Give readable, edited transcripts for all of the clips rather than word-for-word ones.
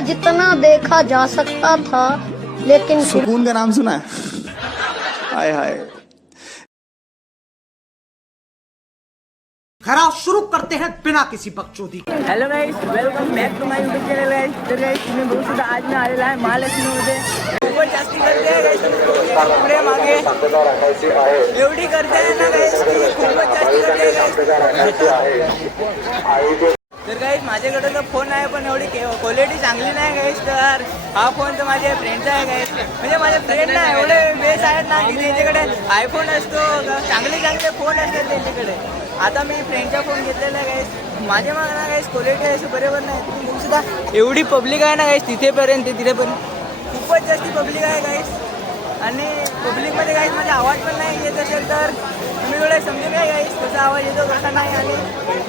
जितना देखा जा सकता था, लेकिन सुकून का नाम सुना है? हाय हाय। खराब शुरू करते हैं बिना किसी बकचोदी के। Hello guys, welcome back to my YouTube channel guys. तर गाईस तुम्ही बघू शकता आज मी आलेला आहे महालक्ष्मीमध्ये. खूपच जास्ती गर्दी आहे गाईस. पुढे मागे एवढी गर्दी आहे ना गाईस की खूपच जास्ती गर्दी आहे गाईस. तर गाईस माझ्याकडे तर फोन आहे पण एवढी क्वालिटी चांगली नाही गाईस. तर हा फोन तर माझ्या फ्रेंडचा आहे गाईस. म्हणजे माझ्या फ्रेंडला एवढे बेस आहेत ना की त्यांच्याकडे आयफोन असतो, चांगले चांगले फोन असतात त्यांच्याकडे. आता मी फ्रेंडचा फोन घेतलेला आहे गाईस. माझ्या मागणं गाईस क्वालिटी आहे बरोबर नाही. तुम्ही बघू सुद्धा एवढी पब्लिक आहे ना गाईस तिथेपर्यंत तिथेपर्यंत खूपच जास्ती पब्लिक आहे गाईस. आणि पब्लिकमध्ये गाईस माझा आवाज पण नाही येत असेल तर तुम्ही थोडं समजून घ्या गाईस कसा आवाज येतो कसा नाही. आणि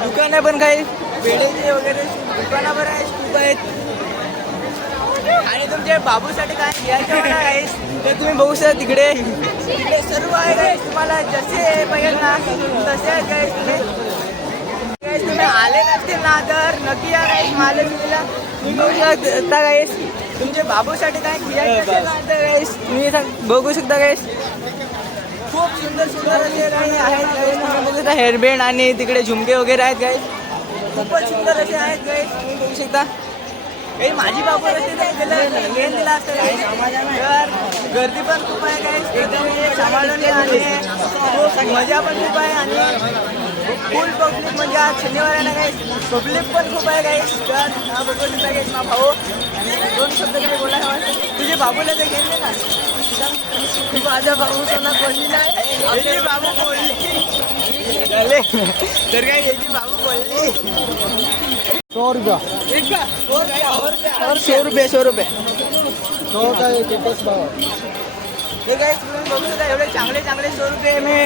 दुकानं पण काही पेढेचे वगैरे दुकानं पण आहेत खूप आहेत. आणि तुमच्या बाबूसाठी काय घ्यायचं म्हणा गाईस तर तुम्ही बघू शकता तिकडे सर्व आहे गाईस. तुम्हाला जसे पाहिजे ना तसे आहेत गाईस. गाईस तुम्ही आले नसतील ना तर नक्की या गाईस महालक्ष्मीला. तुम्ही बघू शकता गाईस तुमच्या बाबूसाठी काय घ्यायचं असेल ना तर गाईस तुम्ही बघू शकता गाईस. खूप सुंदर सुंदर असे काही आहेत गाईस. तुम्ही बघू शकता हेअरबँड आणि तिकडे झुमके वगैरे आहेत गाईस. खूपच सुंदर असे आहेत गाईस. तुम्ही बघू शकता. काही माझी बाबू असते तर त्याला घेऊन दिला असतं गाईस. तर गर्दी पण खूप आहे गाईस. एकदम सांभाळून आणि खूप मजा पण खूप आहे. आणि फुल पब्लिक म्हणजे आज शनिवार आहे ना गाईस. पब्लिक पण खूप आहे गाईस. तर हा बघू शकता गाईस माझा भाऊ. दोन शब्द काही बोलायला हवं. तुझे बाबूला ते घेऊन दे ना. माझा भाऊ सोना बोलली नाही याची बाबू बोलली. तर काय याची बाबू बोलली 100 रुपया 100 रुपये. तो का एक एकच भाव. हे काय तुम्ही बघू शकता एवढे चांगले चांगले 100 रुपये मी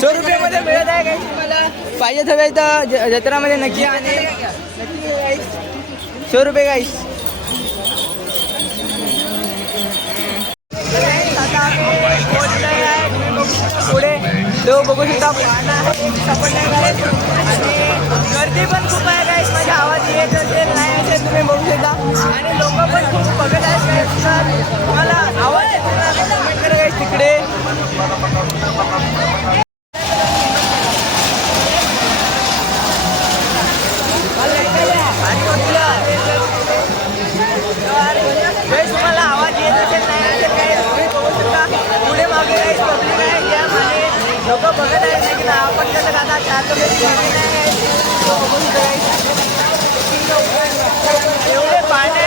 100 रुपयामध्ये मिळत आहे काही. तुम्हाला पाहिजे हवे तर जत्रामध्ये नक्की. आणि नक्की गाईस 100 रुपये गाईस. पुढे तो बघू शकता आणि गर्दी पण खूप आहे गाईस. माझा आवाज येत असेल नाही असेल तुम्ही बघू शकता. आणि लोक पण खूप बघत आहेत गाईस. तर तुम्हाला आवाज येतो ना कमेंट करा गाईस तिकडे. तुम्हाला आवाज येत असेल नाही असेल काही तुम्ही बघू शकता. पुढे मागे काही पब्लिक आहे ज्यामध्ये लोक बघत आहेत की ना आपण कसं आता 4 लोकांची गर्दी नाही आहे. एवढे पाणी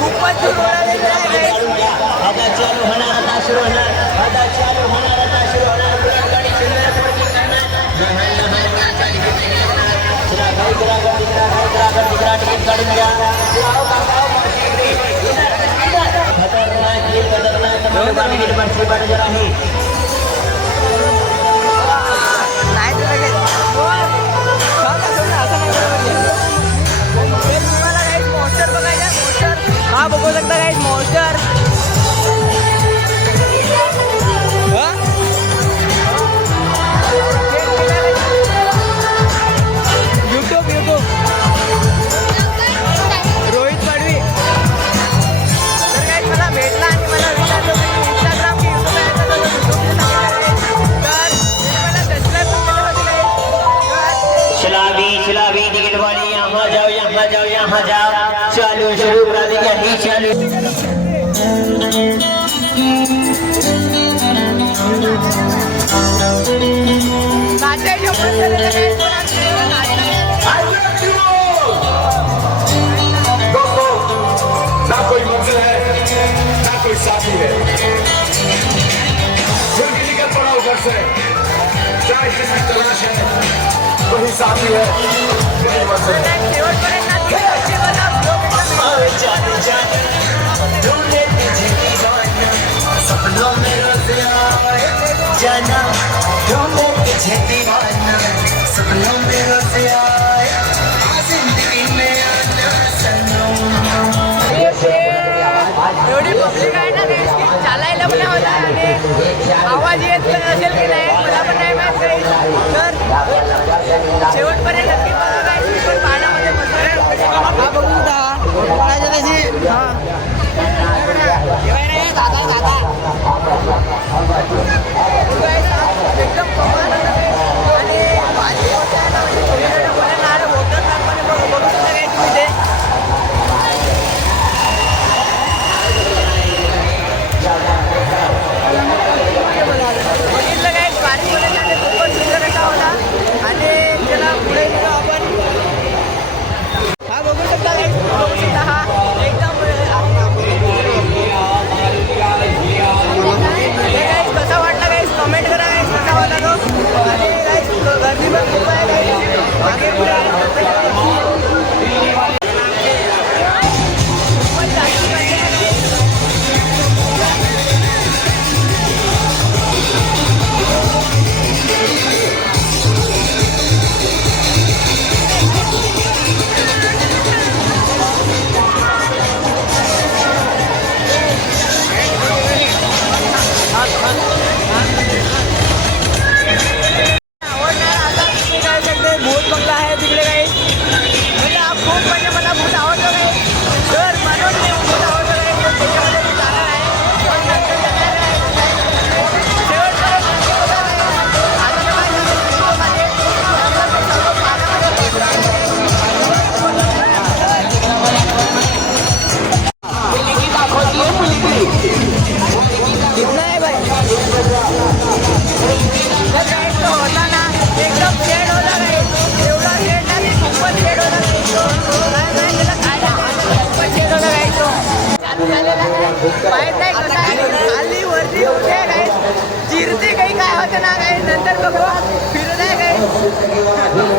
खूपच दूर होणार आहे. हा बघू शकता गाईस मॉन्स्टर. यूट्यूब रोहित पाडवी. तर गाईस मला भेटला आणि मला विचारलं की इंस्टाग्राम की यूट्यूब आहे तर मला सबस्क्राईब केलं होतं. चलावी टिकट वाली यहाँ जाओ यहाँ जाओ. चालू शुरू करा दी यही चालू. दोस्तों ना कोई मंजिल है ना कोई साथी है. जिंदगी निकल पड़ा उधर से. चाहे जिसकी तलाश है वही साथी है वही मंजिल है. सपनों में रोज आए जाना ढूंढे तुझे दीवाना. सपनों में रोज आए जिंदगी में आना सनम. एवढी पब्लिक आहे ना गाईस की चालायला पण होता. आणि आवाज येत असेल की नाही मला पण नाही माहित गाईस. तर शेवटपर्यंत नक्की बघा गाईस. पण पाण्यामध्ये बघू शकता. एकदम कमाल आणि भाजी होते ना म्हणजे छोटे मुलांना आले होतं ना पण बघू शकता काय तुम्ही ते बघितलं काय गाडी बोलायला खूपच सुंदर असा होता आणि त्याला पुढे गेलो आपण हा बघू शकता काय बघू शकता हा एकदम कसा वाटला गाईस कमेंट करा गाईस कसा वाटला तो आणि गाईस गर्दी पण खूप आहे गाईस मागे पुढे खूपच जास्त गर्दी आहे गाईस. आवडणार आता तुम्ही काय शकते भूत बंगला आहे तिकडे काही म्हणजे खूप म्हणजे मला भूत आवडतो काही तर म्हणून मी भूत आवडतो काही त्याच्यामध्ये मी जाणार आहे पण नंतर जाणार आहे शेवटपर्यंत नक्की बघा काही. आता तर काय झालं व्हिडिओमध्ये नंतर ते सर्व पाण्यामध्ये कितना है भाई तर गाईड तो होता ना एकदम शेड होता गाईड एवढा शेड ना ते खूपच शेड होता गाईड काय त्याला खायला खूपच शेड होता गाईड तो चालू झालेला आहे माहीत नाही कसं आहे खाली वरती होते गाईड चिरते काही काय होतं ना गाईड नंतर बघू फिरत आहे गाईड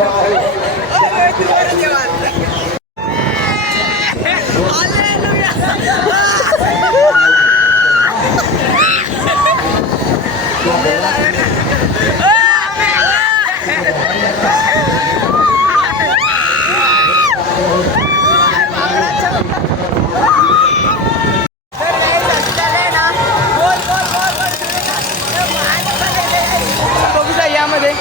यामध्ये